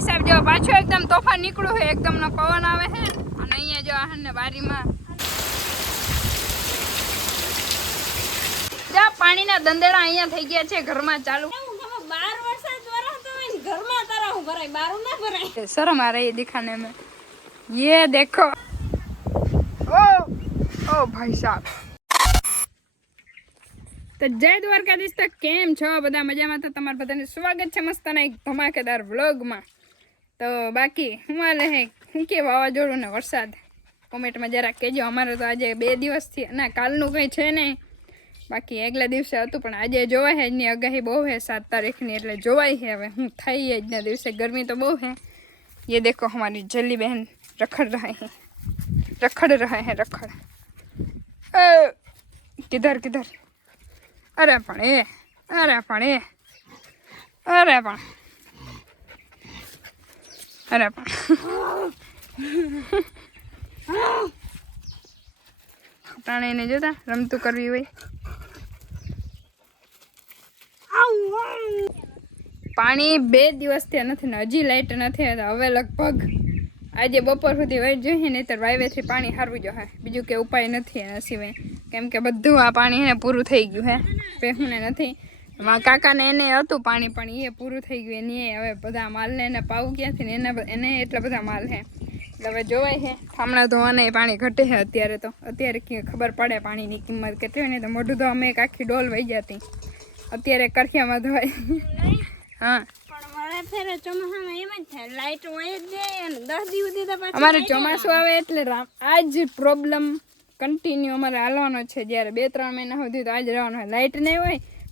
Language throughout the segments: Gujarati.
સાહેબ જો પાછું એકદમ તોફાન નીકળ્યું છે એકદમ નો પવન આવે છે અને અહીંયા જો આને બારીમાં જા પાણીના દંદેડા અહીંયા થઈ ગયા છે ઘરમાં ચાલુ બાર વરસાદ વરસતો હોય ને ઘરમાં તરાવું ભરાય બારું ના ભરાય शर्म आ रही है दिखाने में ये देखो ओ ओ भाई साहब તો જય દ્વારકાધીશ તો કેમ છો બધા મજામાં તો તમારું બધાનું સ્વાગત છે મસ્તના એક ધમાકેદાર વ્લોગમાં તો બાકી હું હાલે હે હું કે વાવાઝોડું ને વરસાદ કોમેન્ટમાં જરાક કહેજો અમારે તો આજે બે દિવસથી ના કાલનું કંઈ છે નહીં બાકી આગલા દિવસે હતું પણ આજે જોવાય છે એની આગાહી બહુ છે સાત તારીખની એટલે જોવાય છે હવે હું થઈ આજના દિવસે ગરમી તો બહુ है ये देखो हमारी जल्ली बहन रखड़ रहे हैं रखड़ रहे हैं रखड़ अ, किधर किधर अरे पण ए अरे पण ए अरे पण અરે પણ. પ્રાણીને જોતા રમતું કરવી હોય. પાણી બે દિવસથી નથી, ને હજી લાઇટ નથી હવે લગભગ આજે બપોર સુધી વહી જોઈએ તો વાયવેથી પાણી હારવું જોઈએ. બીજું કે ઉપાય નથી એના સિવાય. કેમ કે બધું આ પાણી એને પૂરું થઈ ગયું હે. પહેુંને નથી. મારા કાકાને એને હતું પાણી પણ એ પૂરું થઈ ગયું. એની હવે બધા માલને એને પાવું ક્યાંથી ને એના એને એટલા બધા માલ હે એટલે હવે જોવાય છે. થામણા ધોવાને પાણી ઘટે છે અત્યારે તો. અત્યારે ખબર પડે પાણીની કિંમત કેટલી હોય ને તો મોઢું તો અમે એક આખી ડોલ વહી જતી. અત્યારે કરખિયામાં ધોવાય. હા. અમારે ચોમાસું આવે એટલે આ જ પ્રોબ્લેમ કન્ટિન્યુ અમારે હાલવાનો છે. જ્યારે બે ત્રણ મહિના સુધી તો આજ રહેવાનો હોય. લાઇટ નહીં હોય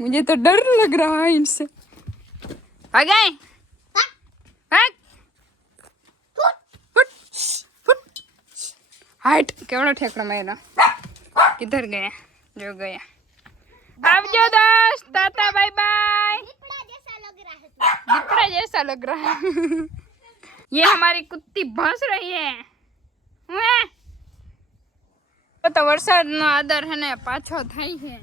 मुझे तो डर लग रहा है इनसे आ गए भाग फुट फुट हाइट केवड़ो ठेकड़ो मेरा किधर गया जो गया आवजो दोस्त टाटा बाय बाय दीपड़ा जैसा लग रहा है ये हमारी कुत्ती भस रही है હું હે? તો વરસાદનો આદર હે ને પાછો થાય છે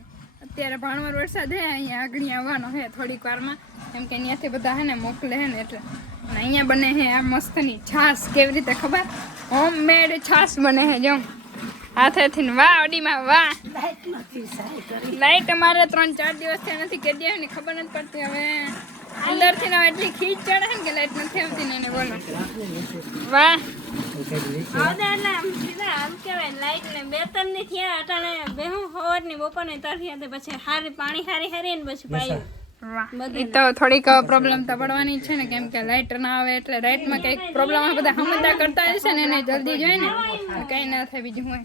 અત્યારે ભાણવર વરસાદ હે, અહીંયા આગળ આવવાનો હે થોડીક વારમાં. કેમ કે અહીંયાથી બધા હે ને મોકલે હે ને એટલે. અને અહીંયા બને હે આ મસ્તની છાશ કેવી રીતે ખબર? હોમ મેડ છાશ બને હે, જો. હાથેથી ને વાહ, અડીમાં વાહ. લાઈટ અમારે ત્રણ ચાર દિવસ થયા નથી કે દે ખબર નથી પડતી હવે. અંદરથી ને એટલી ખીચ ચડે ને કે લાઈટ નથી આવતી ને બોલો. વાહ. આવડે એટલે આમ સીધા આમ કહેવાય લાઈટ ને બે ત્રણની થયા અટાણે બેહું હવારની બપોરની તરફી પછી હારી પાણી હારી હારી ને પછી પાયું તો થોડીક પ્રોબ્લેમ તો પડવાની છે ને કેમ કે લાઇટ ના આવે એટલે લાઇટમાં કંઈક પ્રોબ્લેમ બધા સમજતા કરતા હશે ને એને જલ્દી જોઈ ને કંઈ ના થાય બીજું હોય.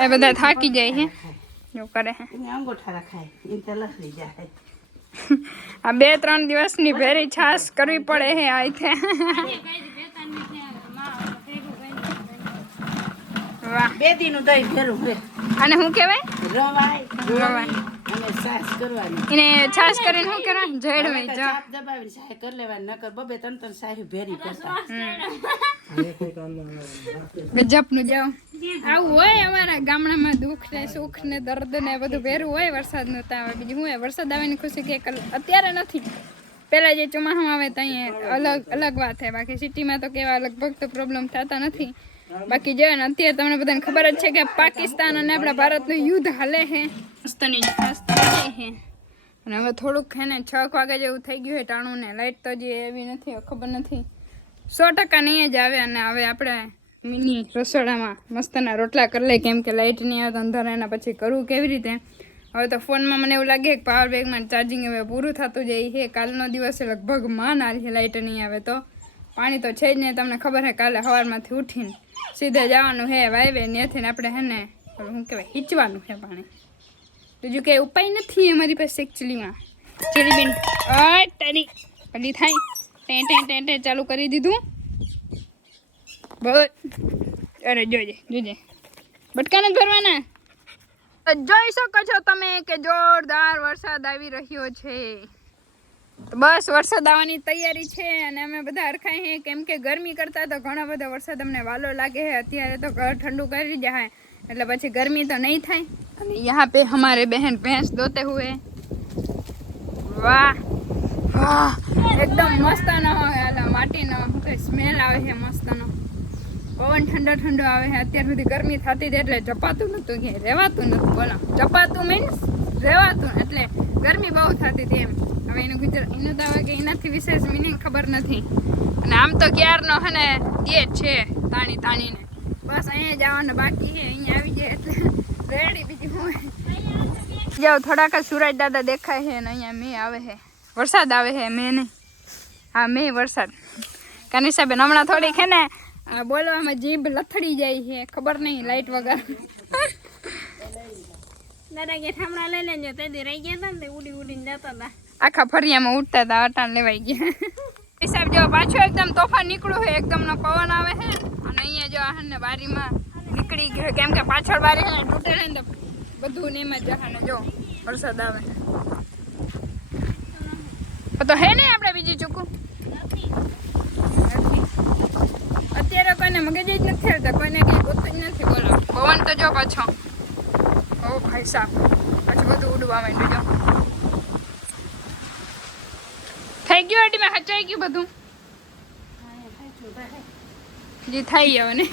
એ બધા થાકી જાય હે જો કરે છે અંગોઠા રખાય એ તો લસરી જાય. આ બે ત્રણ દિવસની ભેરી છાશ કરવી પડે છે આ રીતે વાહ બે દીનું દહીં ભેરું હે અને શું કહેવાય? રવાય રવાય. અને સાસ કરવાની. એને છાશ કરીને શું કરવાનું જડવાય જો. દબાવીને સાય કરી લેવાની નકર બબે ત્રણ ત્રણ સાય ભેરી કરતા. ગજબનું જાઓ. આવું હોય અમારા ગામડામાં દુઃખ ને સુખ ને દર્દ ને બધું ભેરું હોય વરસાદનું તો આવે બીજું હું વરસાદ આવવાની ખુશી કે અત્યારે નથી. પહેલાં જે ચોમાસું આવે ત્યાં અલગ અલગ વાત થાય બાકી સિટીમાં તો કેવા લગભગ તો પ્રોબ્લેમ થતા નથી. બાકી જો ને અત્યારે તમને બધાને ખબર જ છે કે પાકિસ્તાન અને આપણા ભારતનું યુદ્ધ હાલે છે. મસ્તની છે. અને હવે થોડુંક છે ને છ વાગે જેવું થઈ ગયું છે ટાણું ને લાઇટ તો હજી એવી નથી ખબર નથી. સો ટકા નહીં જ આવે અને હવે આપણે મિની રસોડામાં મસ્તના રોટલા કરી લઈએ. કેમ કે લાઇટ નહીં આવે તો અંધારા એના પછી કરવું કેવી રીતે? હવે તો ફોનમાં મને એવું લાગે કે પાવર બેગમાં ચાર્જિંગ હવે પૂરું થતું જાય છે. કાલનો દિવસે લગભગ માન આલી છે લાઇટ નહીં આવે તો. પાણી તો છે જ નહીં તમને ખબર છે કાલે સવારમાંથી ઉઠીને. સીધે જવાનું હે વાયવે ત્યાંથી આપણે હે ને શું કહેવાય ખીચવાનું છે પાણી. બીજું કે ઉપાય નથી અમારી પાસે એકચ્યુઅલીમાં ચીલી બેન તારી પડી થાય. ટે ટે ટે ટે, ચાલુ કરી દીધું. બસ. અરે, જોજે જોજે. બટકા નથી ભરવાના? જોઈ શકો છો તમે કે જોરદાર વરસાદ આવી રહ્યો છે. બસ વરસાદ આવવાની તૈયારી છે અને અમે બધા હરખાય હે. કેમ કે ગરમી કરતા તો ઘણો બધો વરસાદ અમને વાલો લાગે હે. અત્યારે તો ઘર ઠંડુ કરી જાય. એટલે પછી ગરમી તો નહીં થાય. અને યહાં પે હમારે બહેન ભેંસ દોતે હુએ. વાહ. વાહ. એકદમ મસ્તનો હોય માટીનો. કંઈ સ્મેલ આવે છે મસ્તનો. પવન ઠંડો ઠંડો આવે છે અત્યાર સુધી ગરમી થતી હતી એટલે જપાતું નહોતું કે રહેવાતું નહોતું બોલો. જપાતું મીન્સ રહેવાતું એટલે ગરમી બહુ થતી હતી એમ. હવે એનું ગુજરાત એનું તો હવે કે એનાથી વિશેષ મિનિંગ ખબર નથી. અને આમ તો ક્યારનો હે ને, જ છે, તાણી તાણીને. બસ અહીંયા જવાનું બાકી છે, અહીંયા આવી જાય એટલે રેડી બીજી હું. જાઓ, થોડાક સુરજ દાદા દેખાય છે અને અહીંયા મેં આવે છે. વરસાદ આવે છે, મેં નહીં. હા, મેં વરસાદ. કાની સાહેબ હમણાં થોડીક છે ને બોલવામાં જીભ લથડી જાય છે, ખબર નહીં, લાઈટ વગર. દાદા કે ઠામડા લઈ લેજો, તે રહી ગયા હતા ને ઉડી ઉડીને જતા આખા ફરિયામાં ઉડતા હતા અટાણ લેવાઈ ગયા. હિસાબ જો પાછું એકદમ તોફાન નીકળ્યું છે એકદમનો પવન આવે છે અને અહીંયા જો આ બારીમાં નીકળી ગયો, કેમ કે પાછળ બારી તૂટે છે ને બધું ને એમાં જહા ને જો વરસાદ આવે. તો હે ને આપણે બીજી ચૂકું? અત્યારે કોઈને મગજ જ નથી થતા કોઈને કઈ ગોતું જ નથી બોલો. પવન તો જો પાછો. ઓ ભાઈ સાહેબ પછી બધું ઉડવા માંડ્યું થઈ ગયું અડીમાં હચાઈ ગયું બધું? જે થઈ ગયો ને?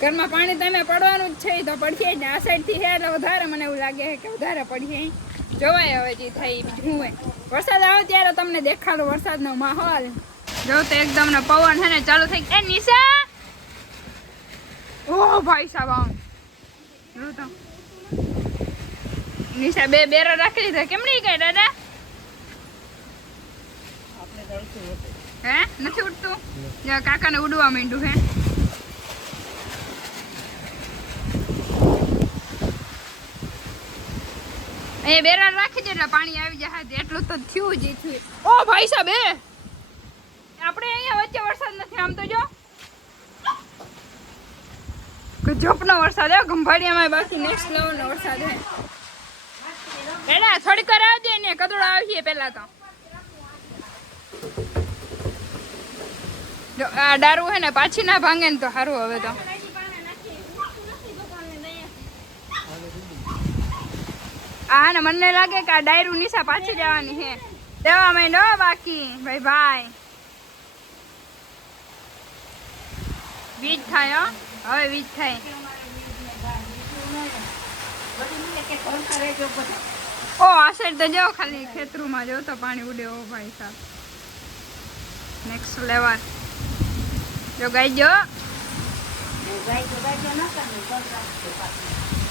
ઘરમાં પાણી તમે પડવાનું જ છે તો પડશે આ સાઈડથી છે એટલે વધારે મને એવું લાગે કે વધારે પડીએ જોવાય હવે જે થાય બીજું હોય. વરસાદ આવે ત્યારે તમને દેખાડો વરસાદનો માહોલ. જો તો એકદમ ને પવન છે ને ચાલુ થઈ એ નિશા ઓ ભાઈ સાહેબ, આમ. જો તો. નિશા બે બેરો રાખી લીધા કેમ નહીં કઈ દાદા? હે? નથી ઉડતું? કાકાને ઉડવા માંડ્યું હે. એ બેરા રાખી દે એટલે પાણી આવી જાય. એટલું તો થયું જ થયું ઓ ભાઈ સાહેબ એ! આપણે અહીંયા વચ્ચે વરસાદ નથી આમ તો જો. ગજબનો વરસાદ આવ્યો ગંભાડિયામાં બાકી નેક્સ્ટ લેવલનો વરસાદ હે. એડા થોડીક વાર આવજે ને, કદોડ આવીએ પેલા તો. આ દારૂ હે ને, પાછી ના ભાંગે ને તો સારું હવે તો. આ ને મને લાગે કે આ ડાયરું નિશા પાછી જવાની હે. દેવા માંડો બાકી. ભાઈ ભાઈ. વીજ થાય, હો. હવે વીજ થાય. ઓ આ સાઈડ તો જાઓ ખાલી ખેતરુમાં જો તો પાણી ઉડે ઓ ભાઈ સાહેબ. નેક્સ્ટ લેવલ જો ગાઈ જો.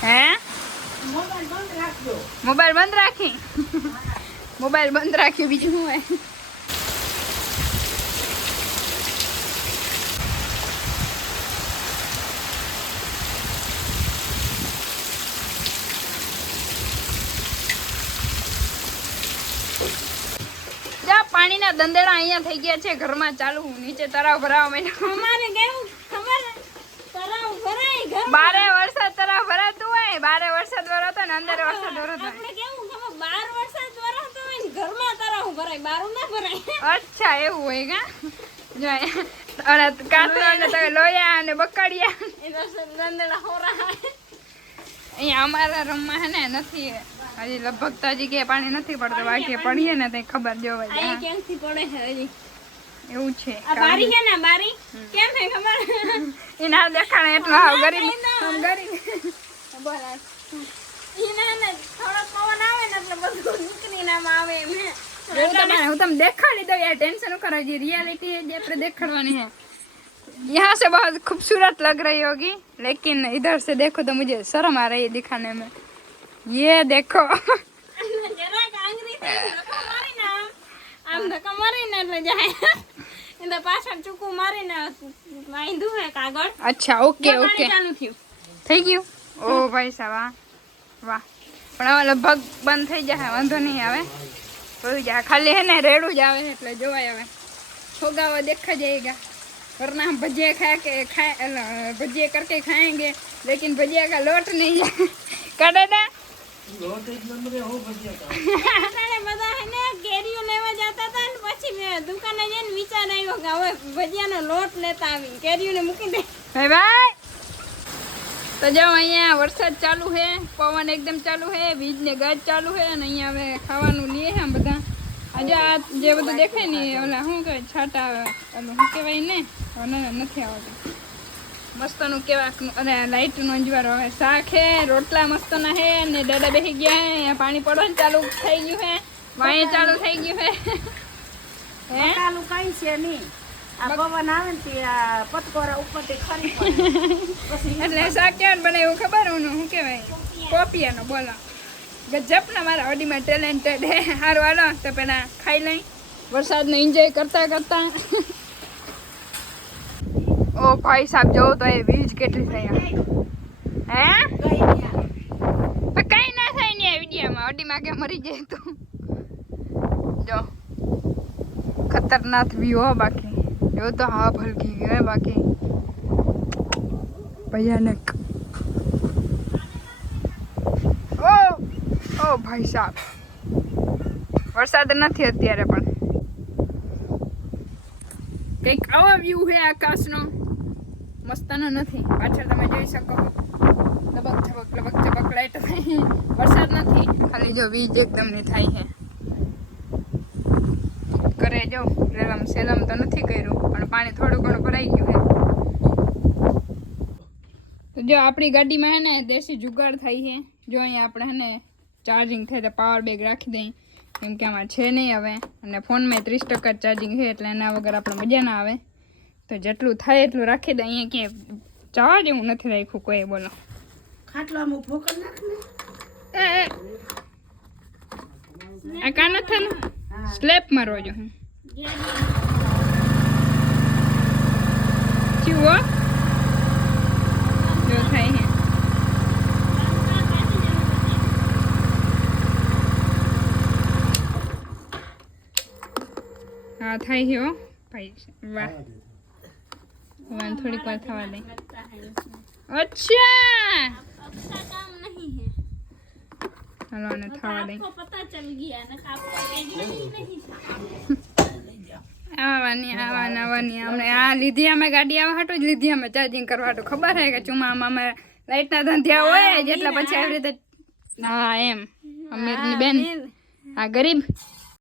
હે? મોબાઈલ બંધ રાખી. મોબાઈલ બંધ રાખી બીજું શું હોય? જા દંદેડા અહીંયા થઈ ગયા છે ઘરમાં ચાલુ. નીચે તરાવ ભરાવા માંડ્યો. અમારે કેવું? અમારે તરાવ ભરાય ઘર બારે વરસાદ તરાવ ભરાતું હોય બારે વરસાદ વરસતો ને અંદર વરસાદ વરસતો આપણે કેવું? ખબર બાર વરસાદ વરસતો હોય ને ઘરમાં તરાવ ભરાય બારું ના ભરાય. અચ્છા એવું હોય કા? જો અને કાતરા ને તમે લોયા અને બકડિયા. દંદેડા હોરા. અહીંયા અમારા રમવા હે ને નથી હજી લગભગ તો હજી કે પાણી નથી પડતું બાકી પડીએ ને તો ખબર જોવાય આ જાય. ક્યાંથી પડે છે હજી એવું છે આ બારી છે ને બારી કેમ છે ખબર એ ના દેખાણે એટલો હાવ ગરીબ આમ ગરીબ બોલ આ. ઈને ને થોડો પવન આવે ને એટલે બધું નીકળીને આમ આવે એમ હે એવું તમને હું તમને દેખાડી દઉં યાર ટેન્શન ન કરો जी रियलिटी है ये આપણે દેખાડવાની है यहाँ से बहुत खूबसूरत लग रही होगी लेकिन इधर से देखो तो मुझे शर्म आ रही है दिखाने में ये देखो જરાક આંગળી થઈ ધક્કો મારીને આમ આમ ધક્કો મારીને એટલે જાય એ તો પાછળ ચૂકું મારીને વાંધું હે કાગળ અચ્છા ઓકે જો ઓકે પાણી ચાલુ થયું થઈ ગયું ઓ ભાઈ સાહેબ વાહ વાહ પણ હવે લગભગ બંધ થઈ જશે વાંધો નહીં આવે બધું જ આ ખાલી હે ને રેડું જ આવે છે એટલે જોવાય હવે છોગાવા देखा जाएगा वरना हम भजिया खा के खाए अला, भजिया करके खाएंगे लेकिन भजिया का लोट नहीं जाए का दादा તો જાઓ અહીંયા વરસાદ ચાલુ છે પવન એકદમ ચાલુ છે વીજ ને ગાજ ચાલુ છે અને અહીંયા હવે ખાવાનું લઈએ છે બધા. આજે આ જે બધું દેખાય ને ઓલા શું કહેવાય, છાટા આવે ઓલું શું કહેવાય ને નથી આવતું મસ્તનું કેવા અને લાઇટનો અંજવારો હવે શાક હે રોટલા મસ્તના હે ને દાદા બેસી ગયા હે પાણી પડવાનું ચાલુ થઈ ગયું હે. વાય ચાલુ થઈ ગયું હે. હે? બકાલું કાંઈ છે નહીં. આ પવન આવે ને તે આ પતકોરા ઉપરથી ખરી એટલે શાક કેવાનું એવું ખબર હું શું કહેવાય? પોપિયાનો બોલો. ગજબના મારા ઓડીમાં ટેલેન્ટેડ હે. સારું હાલો તો પેલા ખાઈ લઈ. વરસાદનો એન્જોય કરતા કરતા. ઓ, ભાઈ સાહેબ જો તો એ વીજ કેટલી થઈ હે? કઈ ના થાય ને વિડીયોમાં ઓડીમાં કે મરી જાય તો. જો. ખતરનાક વ્યૂ હો બાકી. એવું તો હા ભલકી ગયો હે બાકી. ભયાનક. ઓ ઓ ભાઈ સાહેબ. વરસાદ નથી અત્યારે પણ. કંઈક આવા વ્યૂ છે આકાશનો? મસ્તનો નથી. પાછળ તમે જોઈ શકો. લબક ઝબક લબક ઝબક લાઈટ વરસાદ નથી. ખાલી જો વીજ એકદમની થાય છે. કરે જો રેલમ સેલમ તો નથી કર્યું, પણ પાણી થોડું ઘણું ભરાઈ ગયું તો જો આપણી ગાડીમાં હે ને દેશી જુગાડ થાય છે. જો અહીંયા આપણે હે ને ચાર્જિંગ થાય તો પાવર બેગ રાખી દઈ કેમ કે આમાં છે નહીં હવે. અને ફોનમાં ત્રીસ ટકા ચાર્જિંગ છે એટલે એના વગર આપણે મજા ના આવે. તો જેટલું થાય એટલું રાખી દે. અહીંયા ક્યાંય જવા જેવું નથી રાખ્યું કોઈ બોલો. ખાટલો ઊભો કરી નાખ ને. એ, એ. આ કાન મારવો જો હું. ચીવો જો થાય હે. હા થાય છે હો. ભાઈ વાહ. વાન થોડીક વાર થવા દે. અચ્છા! અચ્છા ને થવા દે. આપકો પતા ચલ ગયા નહીં આવવાની આવવાની આવવાની. અમને આ લીધી અમે ગાડી આવવા હાટો જ લીધી અમે ચાર્જિંગ કરવા હાટો. ખબર હે કે ચુમામાં અમે લાઇટના ધંધ્યા હોય જેટલા પછી આવી રીતે હા એમ. અમે બેન આ ગરીબ.